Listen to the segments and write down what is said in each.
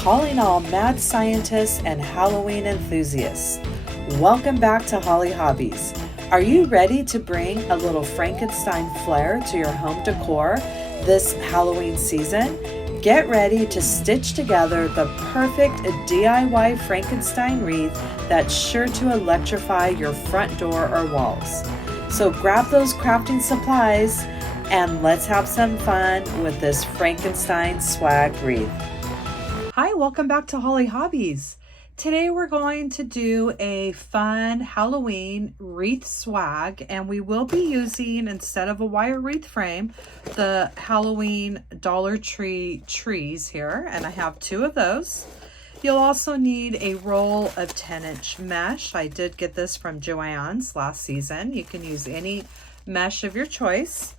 calling all mad scientists and Halloween enthusiasts. Welcome back to Holly Hobbies. Are you ready to bring a little Frankenstein flair to your home decor this Halloween season? Get ready to stitch together the perfect DIY Frankenstein wreath that's sure to electrify your front door or walls. So grab those crafting supplies and let's have some fun with this Frankenstein swag wreath. Hi, welcome back to Holly Hobbies. Today we're going to do a fun Halloween wreath swag, and we will be using, instead of a wire wreath frame, the Halloween Dollar Tree trees here, and I have 2 of those. You'll also need a roll of 10-inch mesh. I did get this from Joann's last season. You can use any mesh of your choice.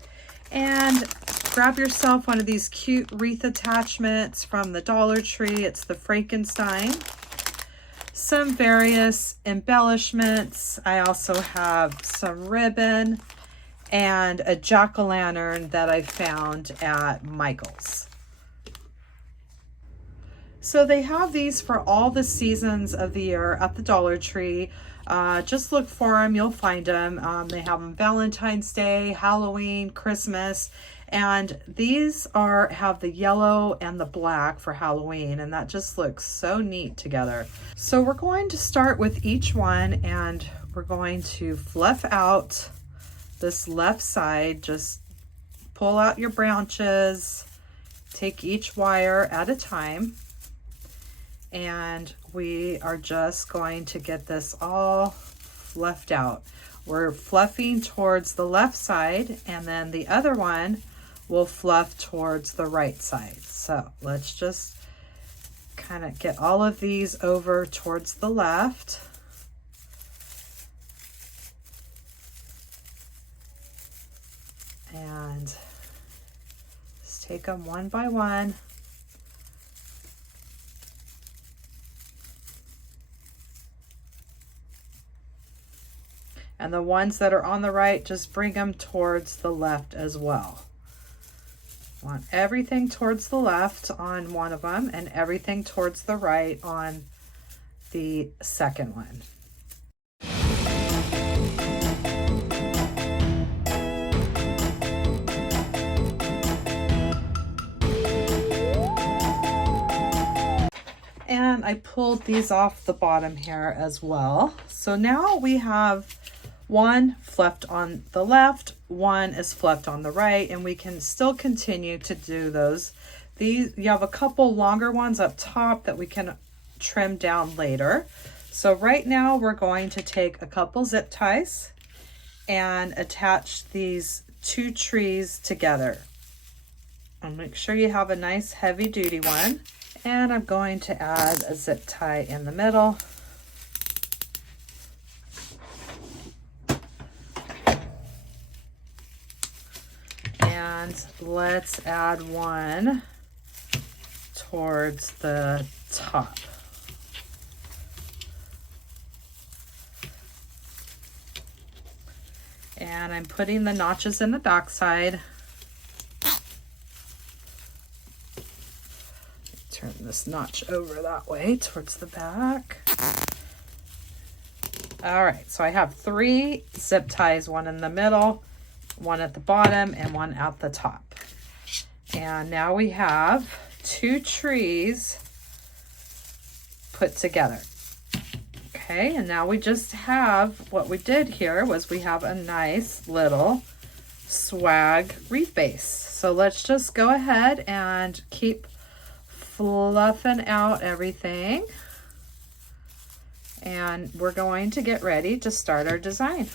And grab yourself one of these cute wreath attachments from the Dollar Tree. It's the Frankenstein. Some various embellishments. I also have some ribbon and a jack-o'-lantern that I found at Michael's. So they have these for all the seasons of the year at the Dollar Tree. Just look for them, you'll find them. They have them Valentine's Day, Halloween, Christmas, and these have the yellow and the black for Halloween, and that just looks so neat together. So we're going to start with each one, and we're going to fluff out this left side. Just pull out your branches, take each wire at a time, and we are just going to get this all fluffed out. We're fluffing towards the left side, and then the other one will fluff towards the right side. So let's just kind of get all of these over towards the left. And just take them one by one. And the ones that are on the right, just bring them towards the left as well. Want everything towards the left on one of them and everything towards the right on the second one. And I pulled these off the bottom here as well. So now we have one fluffed on the left, one is fluffed on the right, and we can still continue to do those. You have a couple longer ones up top that we can trim down later. So right now we're going to take a couple zip ties and attach these 2 trees together. And make sure you have a nice heavy duty one. And I'm going to add a zip tie in the middle. And let's add one towards the top. And I'm putting the notches in the back side. Turn this notch over that way towards the back. All right, so I have 3 zip ties, one in the middle, one at the bottom, and one at the top. And now we have 2 trees put together. Okay, and now we just have, what we did here was we have a nice little swag wreath base. So let's just go ahead and keep fluffing out everything. And we're going to get ready to start our design.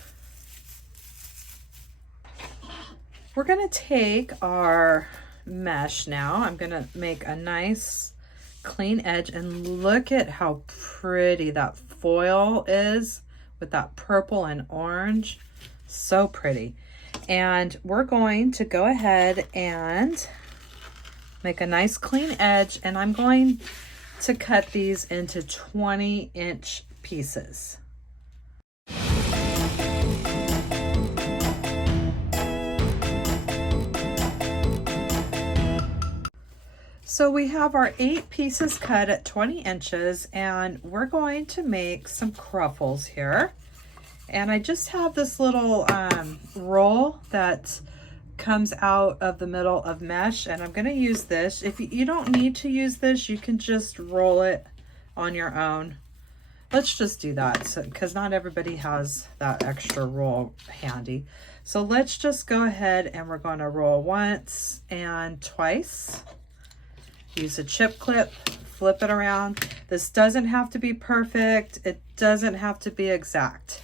We're going to take our mesh now. I'm going to make a nice clean edge, and look at how pretty that foil is with that purple and orange. So pretty. And we're going to go ahead and make a nice clean edge, and I'm going to cut these into 20-inch pieces. So we have our 8 pieces cut at 20 inches, and we're going to make some cruffles here. And I just have this little roll that comes out of the middle of mesh, and I'm going to use this. If you don't need to use this, you can just roll it on your own. Let's just do that, because not everybody has that extra roll handy. So let's just go ahead and we're going to roll once and twice. Use a chip clip, flip it around. This doesn't have to be perfect. It doesn't have to be exact.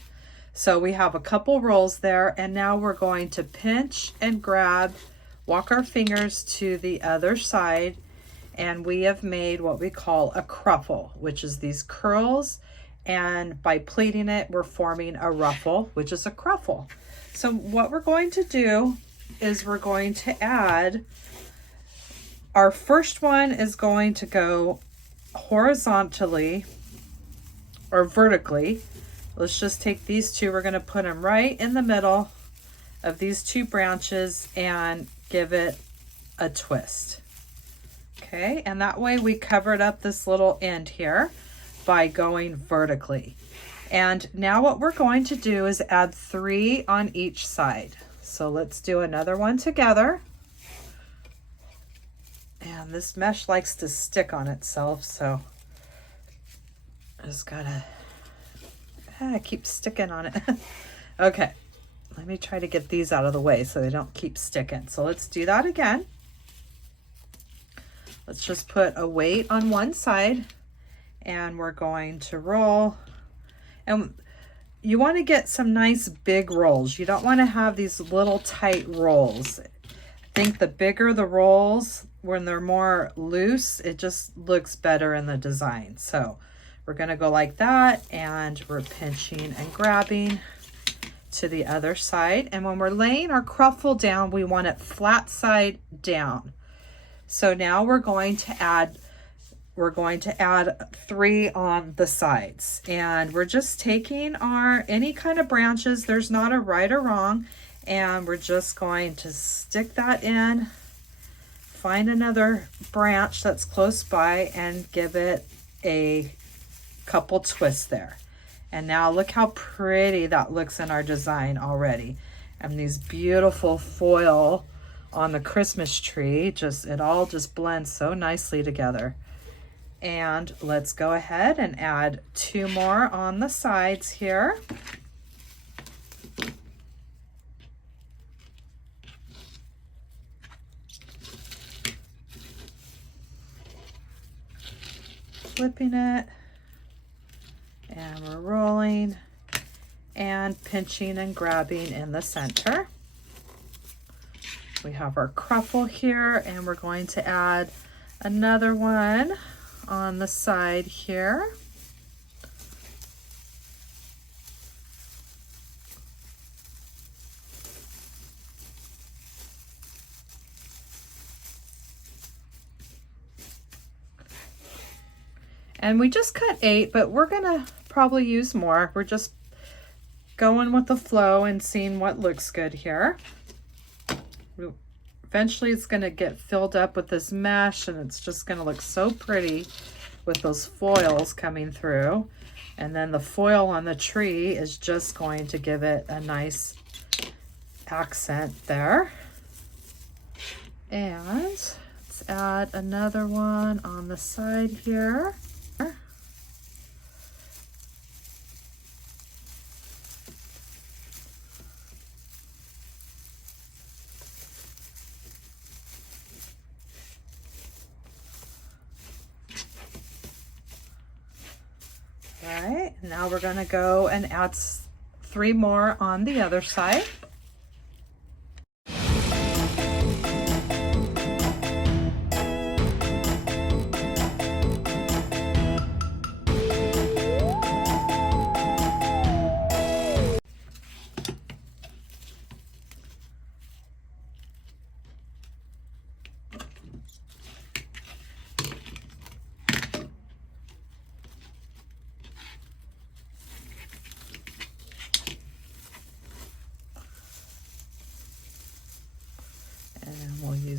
So we have a couple rolls there, and now we're going to pinch and grab, walk our fingers to the other side, and we have made what we call a cruffle, which is these curls, and by pleating it, we're forming a ruffle, which is a cruffle. So what we're going to do is we're going to add, our first one is going to go horizontally or vertically. Let's just take these two, we're going to put them right in the middle of these 2 branches and give it a twist. Okay, and that way we covered up this little end here by going vertically. And now what we're going to do is add 3 on each side. So let's do another one together. And this mesh likes to stick on itself, so I just gotta keep sticking on it. Okay, let me try to get these out of the way so they don't keep sticking. So let's do that again. Let's just put a weight on one side, and we're going to roll. And you want to get some nice big rolls. You don't want to have these little tight rolls. I think the bigger the rolls, when they're more loose, it just looks better in the design. So we're going to go like that, and we're pinching and grabbing to the other side. And when we're laying our cruffle down, we want it flat side down. So now we're going to add 3 on the sides, and we're just taking our any kind of branches, there's not a right or wrong, and we're just going to stick that in, find another branch that's close by, and give it a couple twists there. And now look how pretty that looks in our design already. And these beautiful foil on the Christmas tree, it all just blends so nicely together. And let's go ahead and add 2 more on the sides here. Flipping it, and we're rolling and pinching and grabbing in the center. We have our cruffle here, and we're going to add another one on the side here. And we just cut 8, but we're gonna probably use more. We're just going with the flow and seeing what looks good here. Eventually it's gonna get filled up with this mesh, and it's just gonna look so pretty with those foils coming through. And then the foil on the tree is just going to give it a nice accent there. And let's add another one on the side here. All right, now we're going to go and add 3 more on the other side.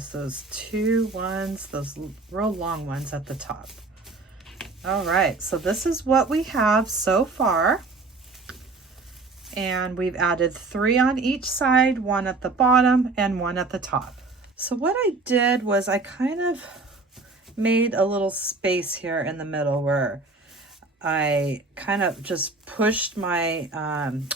use those two ones, those real long ones at the top. All right, so this is what we have so far. And we've added 3 on each side, 1 at the bottom and 1 at the top. So what I did was I kind of made a little space here in the middle where I kind of just pushed my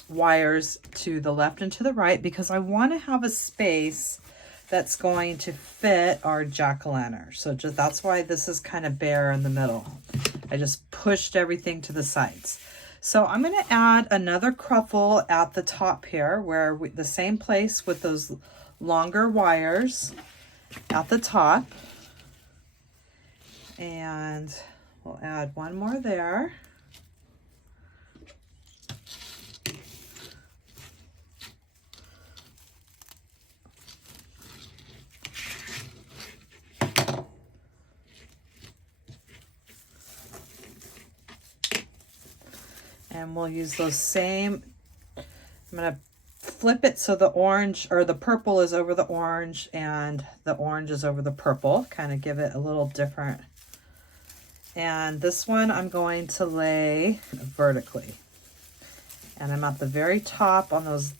wires to the left and to the right because I want to have a space that's going to fit our jack-o'-lantern. So that's why this is kind of bare in the middle. I just pushed everything to the sides. So I'm going to add another cruffle at the top here where the same place with those longer wires at the top. And we'll add one more there. And we'll use those same, I'm going to flip it so the orange or the purple is over the orange and the orange is over the purple, kind of give it a little different. And this one I'm going to lay vertically. And I'm at the very top on those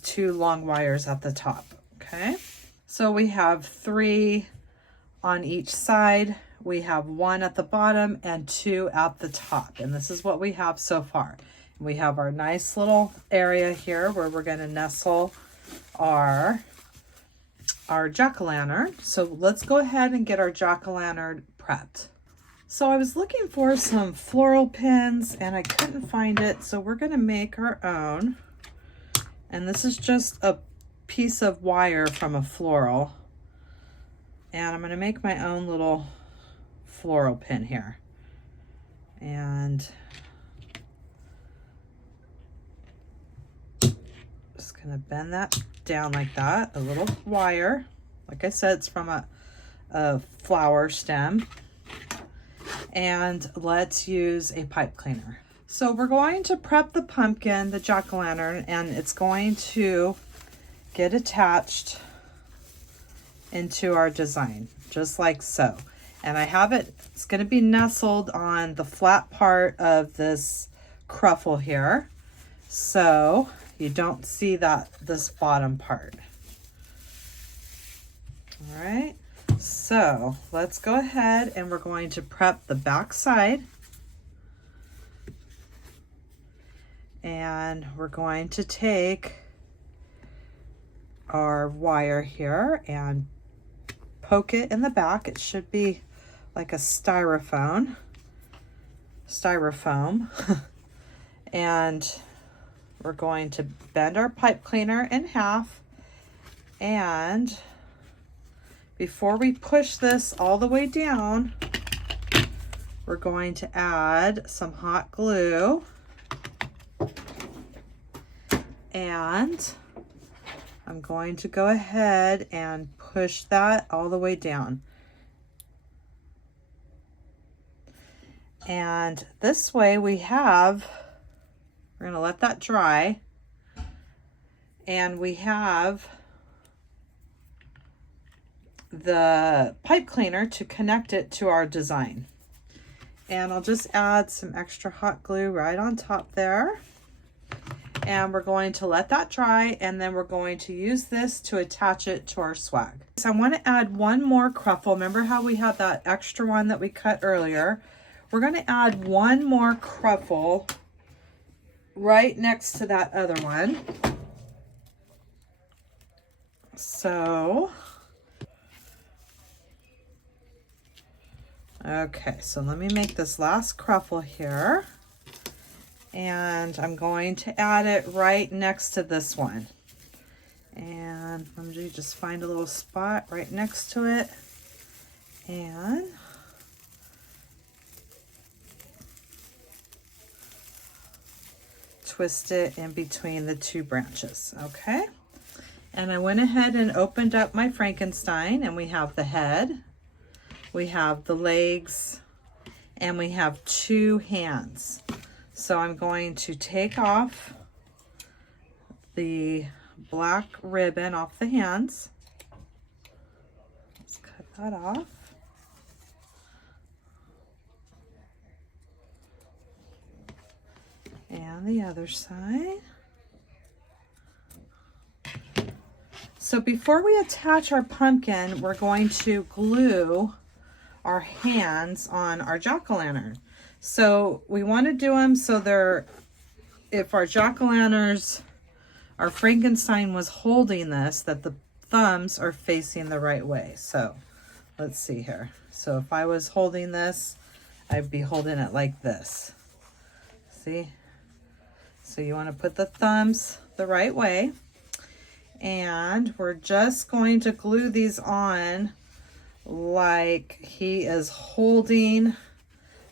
two long wires at the top, okay? So we have 3 on each side. We have 1 at the bottom and 2 at the top. And this is what we have so far. We have our nice little area here where we're going to nestle our jack-o'-lantern. So let's go ahead and get our jack-o'-lantern prepped. So I was looking for some floral pins and I couldn't find it. So we're going to make our own. And this is just a piece of wire from a floral. And I'm going to make my own little floral pin here. And just going to bend that down like that, a little wire. Like I said, it's from a flower stem. And let's use a pipe cleaner. So we're going to prep the pumpkin, the jack-o'-lantern, and it's going to get attached into our design, just like so. And I have it's going to be nestled on the flat part of this cruffle here. So you don't see this bottom part. All right. So let's go ahead and we're going to prep the back side. And we're going to take our wire here and poke it in the back. It should be like a styrofoam. And we're going to bend our pipe cleaner in half. And before we push this all the way down, we're going to add some hot glue. And I'm going to go ahead and push that all the way down. And this way we're going to let that dry. And we have the pipe cleaner to connect it to our design. And I'll just add some extra hot glue right on top there. And we're going to let that dry, and then we're going to use this to attach it to our swag. So I want to add one more cruffle. Remember how we had that extra one that we cut earlier? We're going to add one more cruffle right next to that other one. So, okay, so let me make this last cruffle here. And I'm going to add it right next to this one. And I'm going to just find a little spot right next to it. And twist it in between the two branches, okay? And I went ahead and opened up my Frankenstein, and we have the head, we have the legs, and we have 2 hands. So I'm going to take off the black ribbon off the hands. Let's cut that off. And the other side. So before we attach our pumpkin, we're going to glue our hands on our jack-o'-lantern. So we want to do them so they're, if our jack-o'-lanterns, our Frankenstein was holding this, that the thumbs are facing the right way. So let's see here. So if I was holding this, I'd be holding it like this. See? So you want to put the thumbs the right way. And we're just going to glue these on like he is holding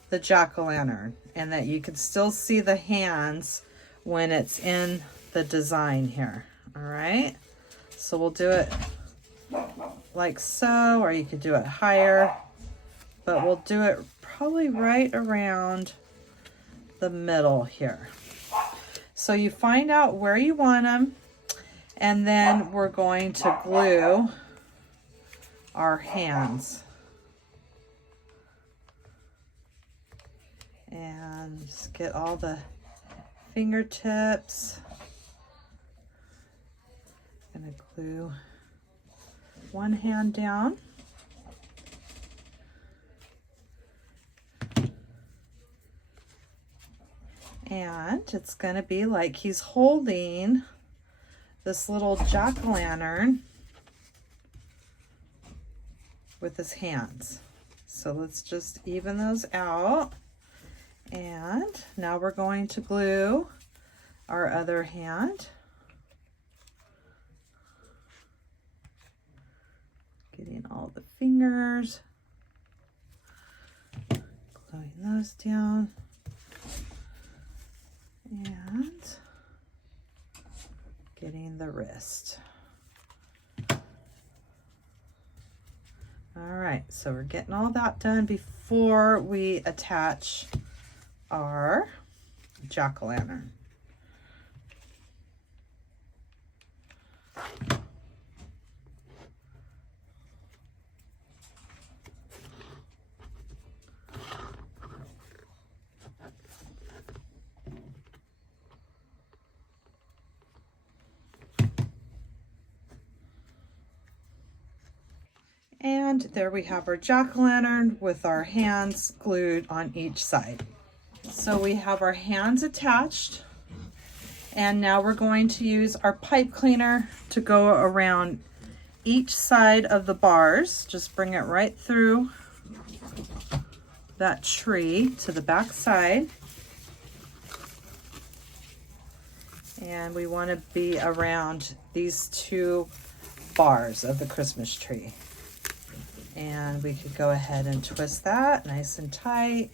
the jack-o'-lantern, and that you can still see the hands when it's in the design here. All right, so we'll do it like so, or you could do it higher, but we'll do it probably right around the middle here. So you find out where you want them, and then we're going to glue our hands. And just get all the fingertips. Gonna glue one hand down. And it's gonna be like he's holding this little jack-o'-lantern with his hands. So let's just even those out. And now we're going to glue our other hand. Getting all the fingers, gluing those down, and getting the wrist. All right, so we're getting all that done before we attach our jack-o'-lantern. And there we have our jack-o'-lantern with our hands glued on each side. So we have our hands attached, and now we're going to use our pipe cleaner to go around each side of the bars. Just bring it right through that tree to the back side. And we want to be around these two bars of the Christmas tree. And we could go ahead and twist that nice and tight.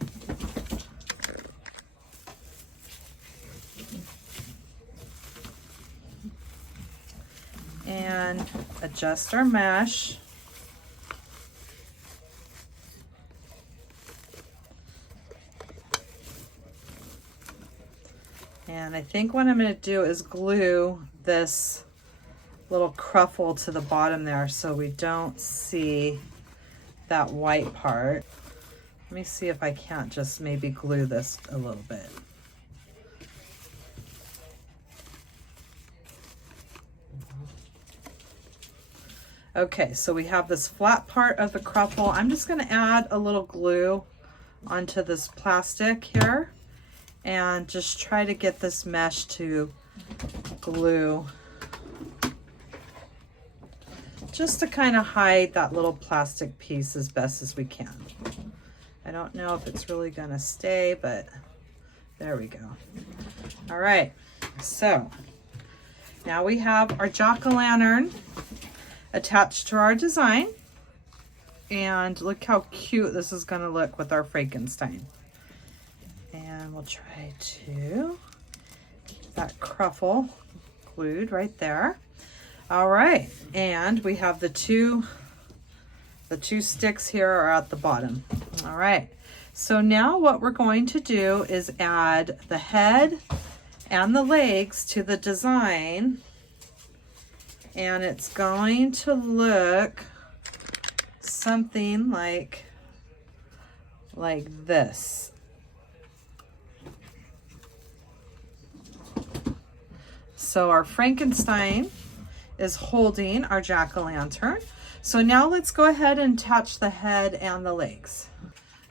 And adjust our mesh. And I think what I'm going to do is glue this little cruffle to the bottom there so we don't see that white part. Let me see if I can't just maybe glue this a little bit. Okay, so we have this flat part of the cruffle. I'm just going to add a little glue onto this plastic here and just try to get this mesh to glue, just to kind of hide that little plastic piece as best as we can. I don't know if it's really going to stay, but there we go. All right, so now we have our jack-o'-lantern attached to our design, and look how cute this is going to look with our Frankenstein. And we'll try to keep that cruffle glued right there. All right, and we have the two sticks here are at the bottom. All right, so now what we're going to do is add the head and the legs to the design And it's going to look something like this. So our Frankenstein is holding our jack-o'-lantern. So now let's go ahead and attach the head and the legs.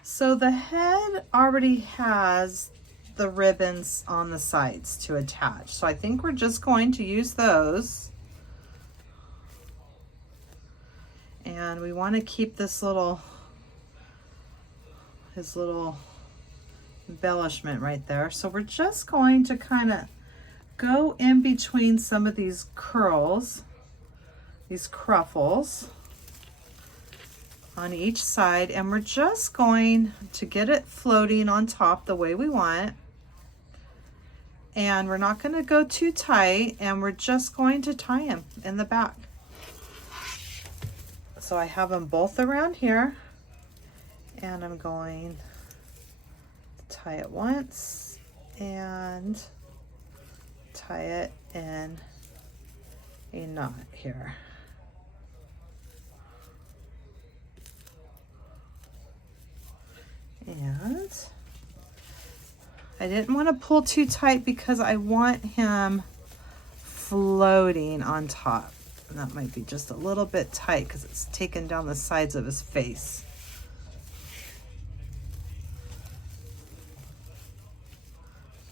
So the head already has the ribbons on the sides to attach. So I think we're just going to use those. And we want to keep this his little embellishment right there. So we're just going to kind of go in between some of these curls, these cruffles on each side, and we're just going to get it floating on top the way we want. And we're not going to go too tight, and we're just going to tie him in the back. So I have them both around here, and I'm going to tie it once and tie it in a knot here. And I didn't want to pull too tight because I want him floating on top. And that might be just a little bit tight because it's taken down the sides of his face.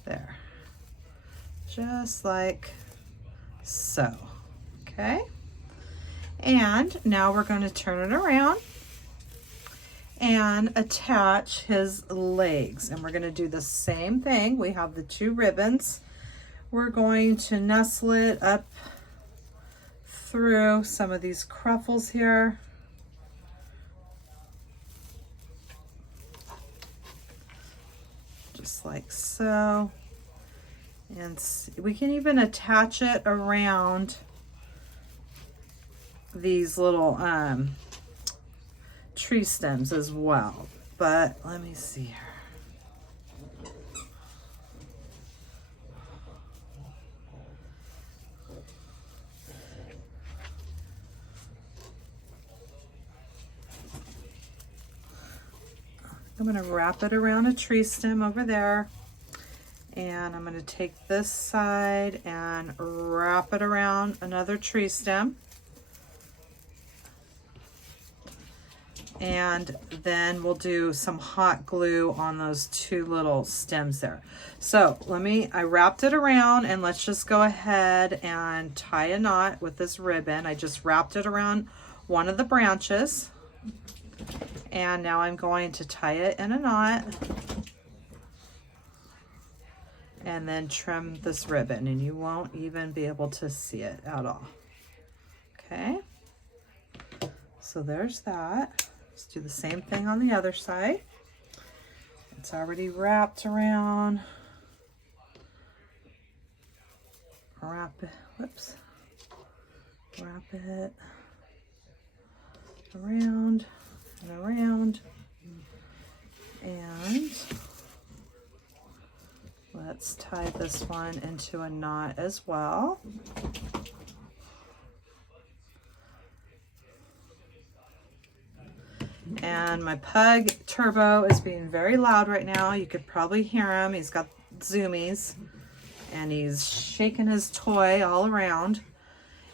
There. Just like so. Okay. And now we're going to turn it around and attach his legs. And we're going to do the same thing. We have the two ribbons. We're going to nestle it up through some of these cruffles here. Just like so. And we can even attach it around these little tree stems as well. But let me see here. I'm going to wrap it around a tree stem over there, and I'm going to take this side and wrap it around another tree stem, and then we'll do some hot glue on those two little stems there. So I wrapped it around, and let's just go ahead and tie a knot with this ribbon. I just wrapped it around one of the branches. And now I'm going to tie it in a knot and then trim this ribbon, and you won't even be able to see it at all. Okay, so there's that. Let's do the same thing on the other side. It's already wrapped around. Wrap it around and around, and let's tie this one into a knot as well. And my pug Turbo is being very loud right now. You could probably hear him. He's got zoomies and he's shaking his toy all around.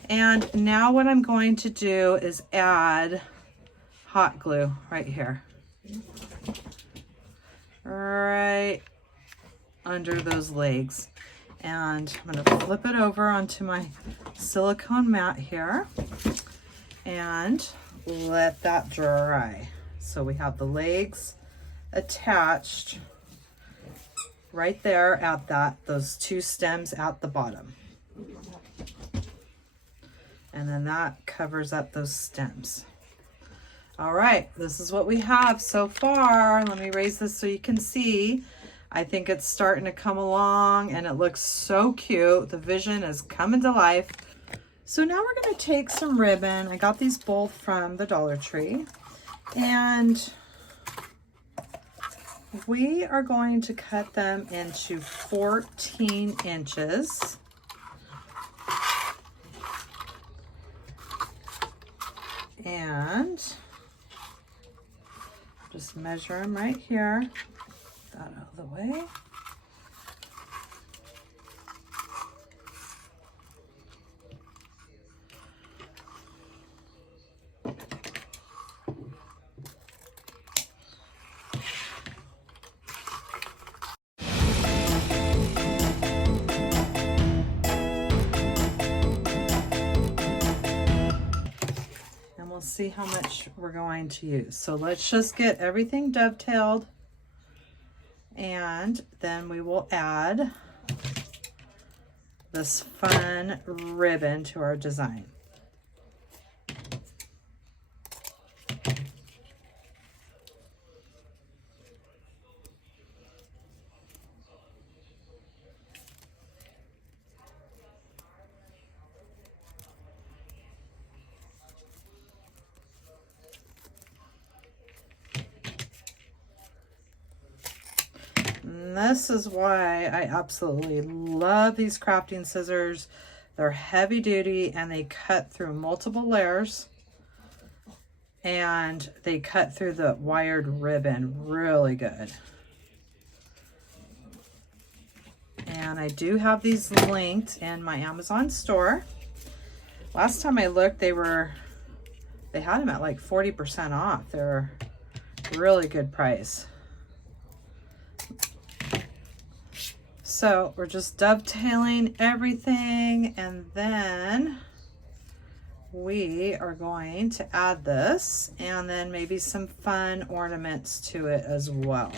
And now what I'm going to do is add hot glue right here, right under those legs. And I'm going to flip it over onto my silicone mat here and let that dry. So we have the legs attached right there at those two stems at the bottom. And then that covers up those stems. All right, this is what we have so far. Let me raise this so you can see. I think it's starting to come along and it looks so cute. The vision is coming to life. So now we're going to take some ribbon. I got these both from the Dollar Tree. And we are going to cut them into 14 inches. And just measure them right here. Get that out of the way. We'll see how much we're going to use. So let's just get everything dovetailed, and then we will add this fun ribbon to our design. And this is why I absolutely love these crafting scissors. They're heavy duty and they cut through multiple layers, and they cut through the wired ribbon really good. And I do have these linked in my Amazon store. Last time I looked, they had them at like 40% off. They're really good price. So we're just dovetailing everything, and then we are going to add this and then maybe some fun ornaments to it as well.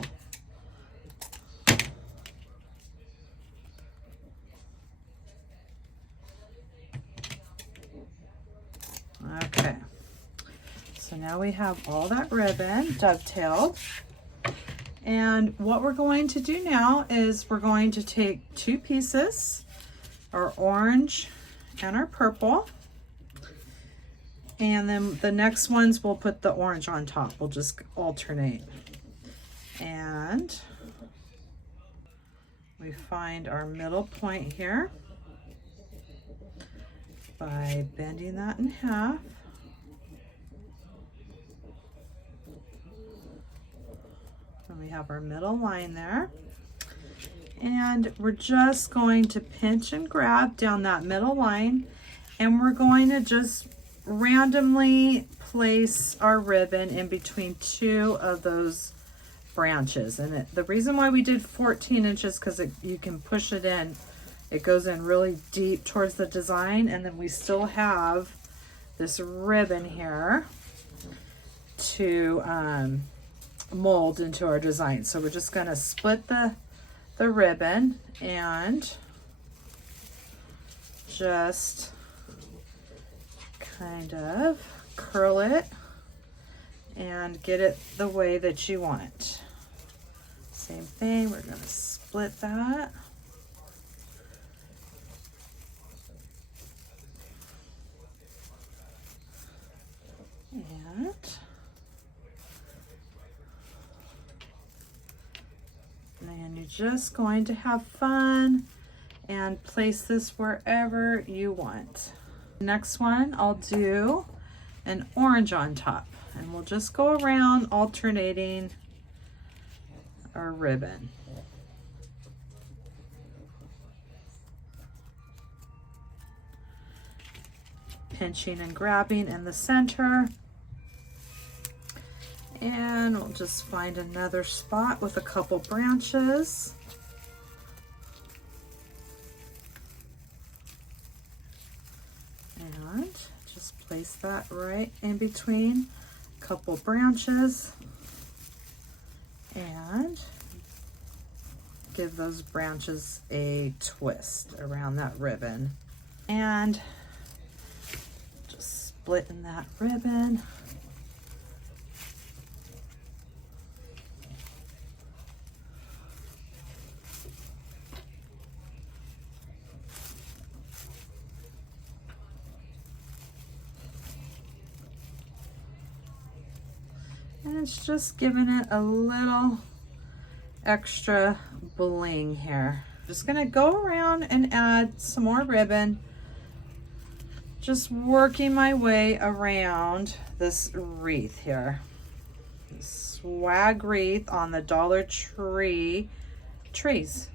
Okay, so now we have all that ribbon dovetailed. And what we're going to do now is we're going to take two pieces, our orange and our purple. And then the next ones, we'll put the orange on top. We'll just alternate. And we find our middle point here by bending that in half. And we have our middle line there. And we're just going to pinch and grab down that middle line, and we're going to just randomly place our ribbon in between two of those branches. And the reason why we did 14 inches because you can push it in. It goes in really deep towards the design, and then we still have this ribbon here to mold into our design. So we're just going to split the ribbon and just kind of curl it and get it the way that you want. Same thing, we're going to split that. And you're just going to have fun and place this wherever you want. Next one, I'll do an orange on top, and we'll just go around alternating our ribbon. Pinching and grabbing in the center. And we'll just find another spot with a couple branches. And just place that right in between a couple branches. And give those branches a twist around that ribbon. And just splitting that ribbon. And it's just giving it a little extra bling here. Just gonna go around and add some more ribbon just working my way around this wreath here. Swag wreath on the Dollar Tree trees.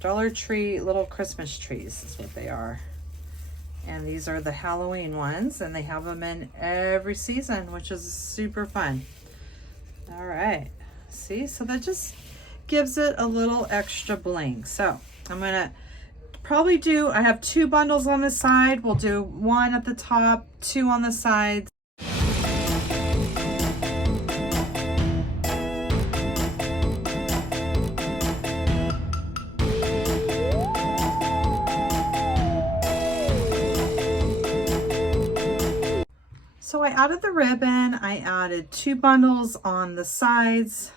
Dollar Tree little Christmas trees is what they are. And these are the Halloween ones, and they have them in every season, which is super fun. All right, see, so that just gives it a little extra bling. So I'm gonna probably do, I have 2 bundles on the side. We'll do 1 at the top, 2 on the sides. So I added the ribbon, I added 2 bundles on the sides,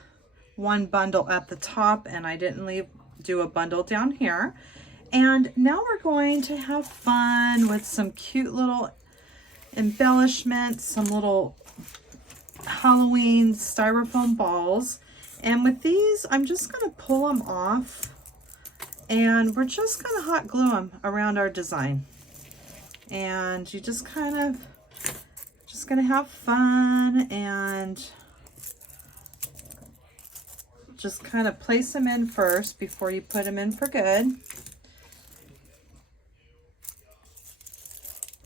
1 bundle at the top, and I didn't do a bundle down here. And now we're going to have fun with some cute little embellishments, some little Halloween styrofoam balls. And with these, I'm just gonna pull them off, and we're just gonna hot glue them around our design. And you just kind of, gonna have fun and just kind of place them in first before you put them in for good.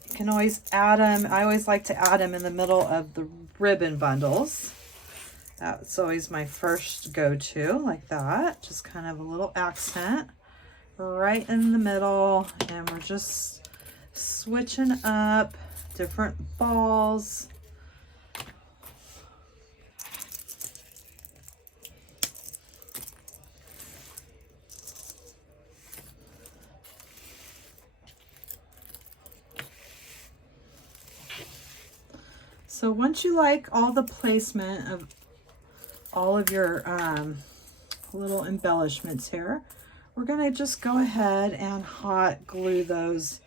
You can always add them. I always like to add them in the middle of the ribbon bundles. That's always my first go-to, like that. Just kind of a little accent right in the middle, and we're just switching up different balls. So once you like all the placement of all of your little embellishments here, we're gonna just go ahead and hot glue those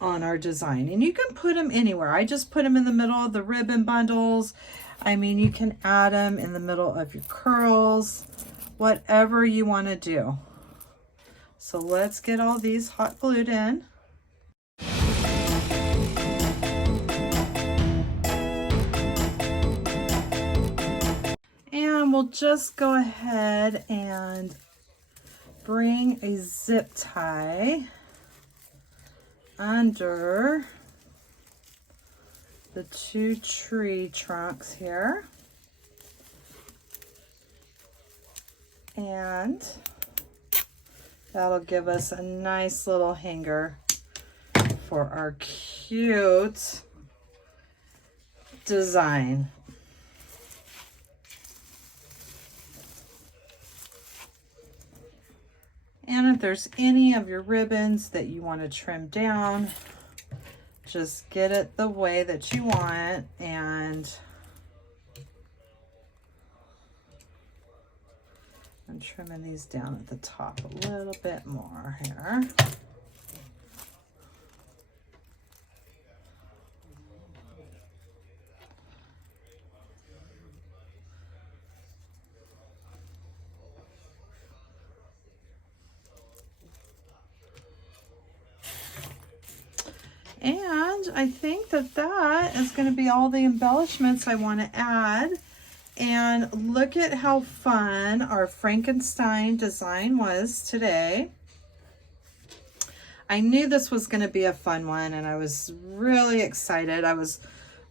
on our design. And you can put them anywhere. I just put them in the middle of the ribbon bundles. I mean, you can add them in the middle of your curls, whatever you want to do. So let's get all these hot glued in. And we'll just go ahead and bring a zip tie under the 2 tree trunks here, and that'll give us a nice little hanger for our cute design. And if there's any of your ribbons that you want to trim down, just get it the way that you want. And I'm trimming these down at the top a little bit more here. And I think that that is going to be all the embellishments I want to add. And look at how fun our Frankenstein design was today. I knew this was going to be a fun one, and I was really excited. I was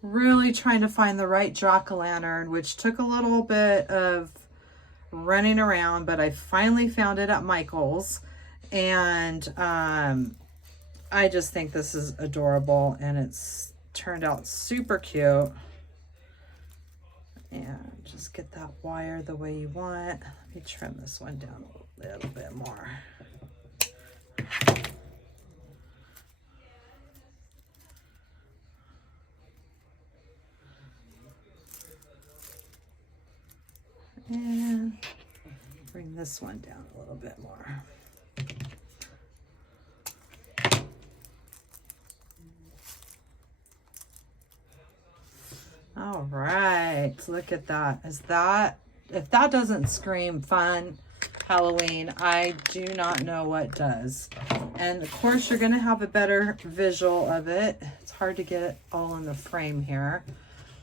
really trying to find the right jack-o'-lantern, which took a little bit of running around, but I finally found it at Michael's. And I just think this is adorable, and it's turned out super cute. And just get that wire the way you want. Let me trim this one down a little bit more. And bring this one down a little bit more. All right, look at that. If that doesn't scream fun, Halloween. I do not know what does. And of course, you're going to have a better visual of it. It's hard to get it all in the frame here.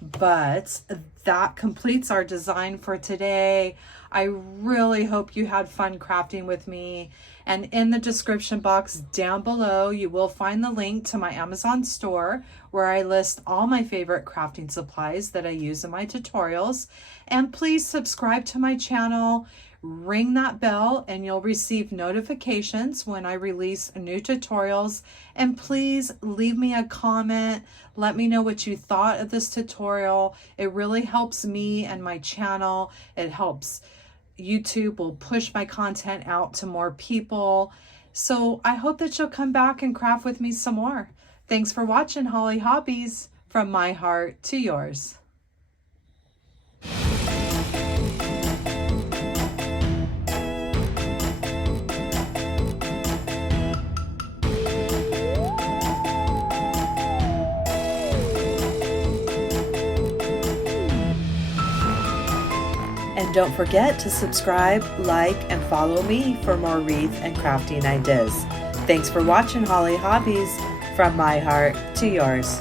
But that completes our design for today. I really hope you had fun crafting with me. And in the description box down below, you will find the link to my Amazon store where I list all my favorite crafting supplies that I use in my tutorials. And please subscribe to my channel, ring that bell, and you'll receive notifications when I release new tutorials. And please leave me a comment. Let me know what you thought of this tutorial. It really helps me and my channel. It helps YouTube will push my content out to more people. So I hope that you'll come back and craft with me some more. Thanks for watching Holly Hobbies, from my heart to yours. And don't forget to subscribe, like, and follow me for more wreath and crafting ideas. Thanks for watching Holly Hobbies, from my heart to yours.